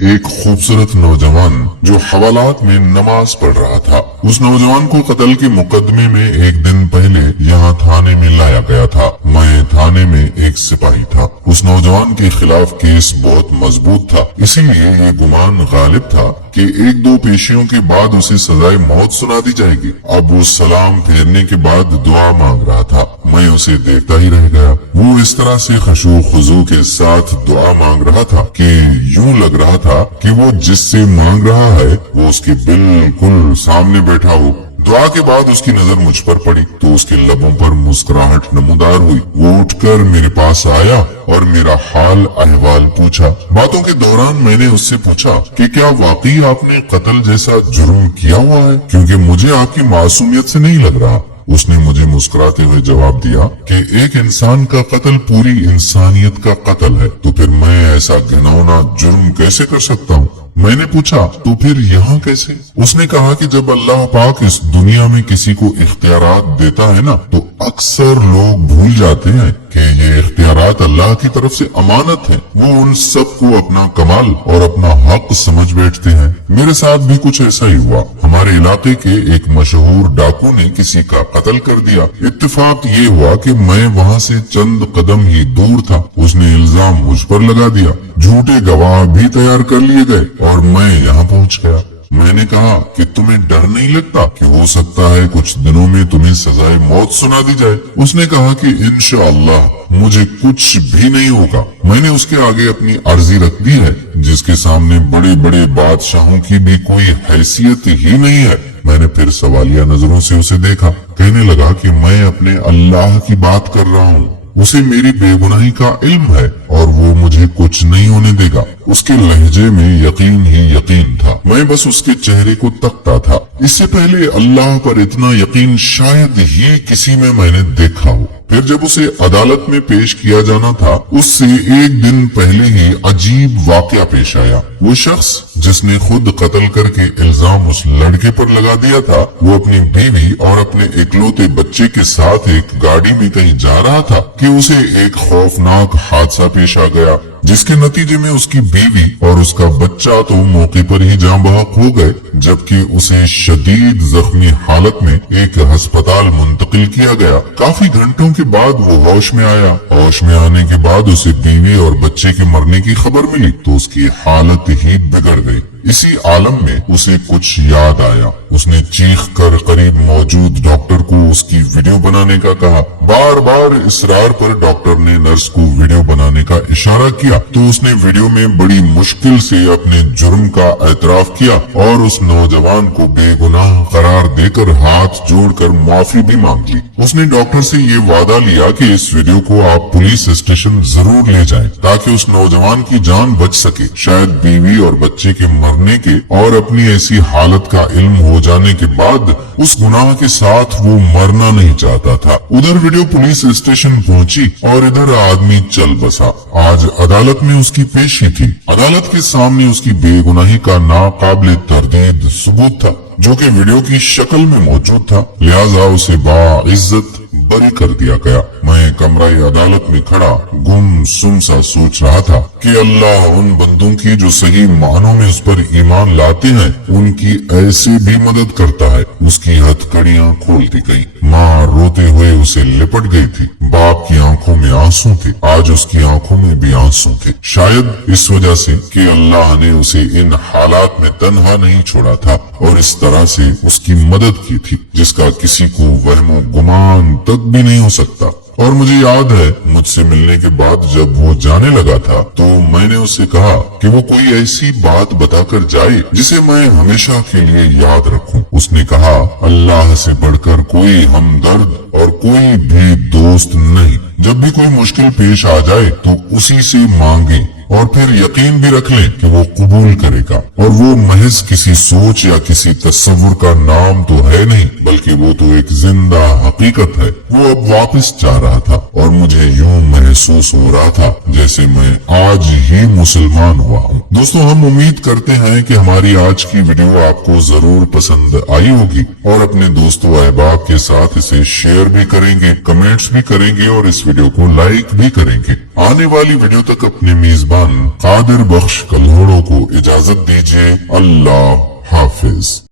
ایک خوبصورت نوجوان جو حوالات میں نماز پڑھ رہا تھا، اس نوجوان کو قتل کے مقدمے میں ایک دن پہلے یہاں تھانے میں لایا گیا تھا۔ میں تھانے میں ایک سپاہی تھا۔ اس نوجوان کے خلاف کیس بہت مضبوط تھا، اسی لیے یہ گمان غالب تھا کہ ایک دو پیشیوں کے بعد اسے سزائے موت سنا دی جائے گی۔ اب وہ سلام پھیرنے کے بعد دعا مانگ رہا تھا، میں اسے دیکھتا ہی رہ گیا۔ وہ اس طرح سے خشوع و خضوع کے ساتھ دعا مانگ رہا تھا کہ یوں لگ رہا تھا کہ وہ جس سے مانگ رہا ہے وہ اس کے بالکل سامنے بیٹھا ہو۔ دعا کے بعد اس کی نظر مجھ پر پڑی تو اس کے لبوں پر مسکراہٹ نمودار ہوئی۔ وہ اٹھ کر میرے پاس آیا اور میرا حال احوال پوچھا۔ باتوں کے دوران میں نے اس سے پوچھا کہ کیا واقعی آپ نے قتل جیسا جرم کیا ہوا ہے، کیونکہ مجھے آپ کی معصومیت سے نہیں لگ رہا۔ اس نے مجھے مسکراتے ہوئے جواب دیا کہ ایک انسان کا قتل پوری انسانیت کا قتل ہے، تو پھر میں ایسا گھناؤنا جرم کیسے کر سکتا ہوں؟ میں نے پوچھا تو پھر یہاں کیسے؟ اس نے کہا کہ جب اللہ پاک اس دنیا میں کسی کو اختیارات دیتا ہے نا، تو اکثر لوگ بھول جاتے ہیں کہ یہ اختیارات اللہ کی طرف سے امانت ہیں۔ وہ ان سب کو اپنا کمال اور اپنا حق سمجھ بیٹھتے ہیں۔ میرے ساتھ بھی کچھ ایسا ہی ہوا۔ ہمارے علاقے کے ایک مشہور ڈاکو نے کسی کا قتل کر دیا۔ اتفاق یہ ہوا کہ میں وہاں سے چند قدم ہی دور تھا۔ اس نے الزام مجھ پر لگا دیا۔ جھوٹے گواہ بھی تیار کر لیے گئے اور میں یہاں پہنچ گیا۔ میں نے کہا کہ تمہیں ڈر نہیں لگتا کہ ہو سکتا ہے کچھ دنوں میں تمہیں سزائے موت سنا دی جائے؟ اس نے کہا کہ انشاءاللہ مجھے کچھ بھی نہیں ہوگا۔ میں نے اس کے آگے اپنی عرضی رکھ دی ہے، جس کے سامنے بڑے بڑے بادشاہوں کی بھی کوئی حیثیت ہی نہیں ہے۔ میں نے پھر سوالیہ نظروں سے اسے دیکھا۔ کہنے لگا کہ میں اپنے اللہ کی بات کر رہا ہوں، اسے میری بے گناہی کا علم ہے اور وہ مجھے کچھ نہیں ہونے دے گا۔ اس کے لہجے میں یقین ہی یقین تھا۔ میں بس اس کے چہرے کو تکتا تھا۔ اس سے پہلے اللہ پر اتنا یقین شاید ہی کسی میں نے دیکھا ہو۔ پھر جب اسے عدالت میں پیش کیا جانا تھا، اس سے ایک دن پہلے ہی عجیب واقعہ پیش آیا۔ وہ شخص جس نے خود قتل کر کے الزام اس لڑکے پر لگا دیا تھا، وہ اپنی بیوی اور اپنے اکلوتے بچے کے ساتھ ایک گاڑی میں کہیں جا رہا تھا کہ اسے ایک خوفناک حادثہ پیش آ گیا، جس کے نتیجے میں اس کی بیوی اور اس کا بچہ تو موقع پر ہی جاں بحق ہو گئے، جبکہ اسے شدید زخمی حالت میں ایک ہسپتال منتقل کیا گیا۔ کافی گھنٹوں کے بعد وہ ہوش میں آیا۔ ہوش میں آنے کے بعد اسے بیوی اور بچے کے مرنے کی خبر ملی تو اس کی حالت ہی بگڑ گئی۔ اسی عالم میں اسے کچھ یاد آیا۔ اس نے چیخ کر قریب موجود ڈاکٹر کو اس کی ویڈیو بنانے کا کہا۔ بار بار اصرار پر ڈاکٹر نے نرس کو ویڈیو بنانے کا اشارہ کیا تو اس نے ویڈیو میں بڑی مشکل سے اپنے جرم کا اعتراف کیا اور اس نوجوان کو بے گناہ قرار دے کر ہاتھ جوڑ کر معافی بھی مانگ لی۔ اس نے ڈاکٹر سے یہ وعدہ لیا کہ اس ویڈیو کو آپ پولیس اسٹیشن ضرور لے جائیں تاکہ اس نوجوان کی جان بچ سکے۔ شاید بیوی اور بچے کے مرنے کے اور اپنی ایسی حالت کا علم ہو جانے کے بعد اس گناہ کے ساتھ وہ مرنا نہیں چاہتا تھا۔ ادھر ویڈیو پولیس اسٹیشن پہنچی اور ادھر آدمی چل بسا۔ آج عدالت میں اس کی پیشی تھی۔ عدالت کے سامنے اس کی بے گناہی کا ناقابل تردید ثبوت تھا، جو کہ ویڈیو کی شکل میں موجود تھا، لہذا اسے باعزت بری کر دیا گیا۔ میں کمرہ عدالت میں کھڑا گم سم سا سوچ رہا تھا کہ اللہ ان بندوں کی جو صحیح معنوں میں اس پر ایمان لاتے ہیں ان کی ایسے بھی مدد کرتا ہے۔ اس کی ہتھکڑیاں کھول دی گئی۔ ماں روتے ہوئے اسے لپٹ گئی تھی۔ باپ کی آنکھوں میں آنسو تھے، آج اس کی آنکھوں میں بھی آنسو تھے، شاید اس وجہ سے کہ اللہ نے اسے ان حالات میں تنہا نہیں چھوڑا تھا اور اس طرح سے اس کی مدد کی تھی جس کا کسی کو وہم و گمان تک بھی نہیں ہو سکتا۔ اور مجھے یاد ہے مجھ سے ملنے کے بعد جب وہ جانے لگا تھا تو میں نے اس سے کہا کہ وہ کوئی ایسی بات بتا کر جائے جسے میں ہمیشہ کے لیے یاد رکھوں۔ اس نے کہا اللہ سے بڑھ کر کوئی ہمدرد اور کوئی بھی دوست نہیں۔ جب بھی کوئی مشکل پیش آ جائے تو اسی سے مانگیں اور پھر یقین بھی رکھ لیں کہ وہ قبول کرے گا، اور وہ محض کسی سوچ یا کسی تصور کا نام تو ہے نہیں بلکہ وہ تو ایک زندہ حقیقت ہے۔ وہ اب واپس جا رہا تھا اور مجھے یوں محسوس ہو رہا تھا جیسے میں آج ہی مسلمان ہوا ہوں۔ دوستو، ہم امید کرتے ہیں کہ ہماری آج کی ویڈیو آپ کو ضرور پسند آئی ہوگی اور اپنے دوستوں احباب کے ساتھ اسے شیئر بھی کریں گے، کمنٹس بھی کریں گے اور اس ویڈیو کو لائک بھی کریں گے۔ آنے والی ویڈیو تک اپنے میزبان قادر بخش کلہوڑوں کو اجازت دیجیے۔ اللہ حافظ۔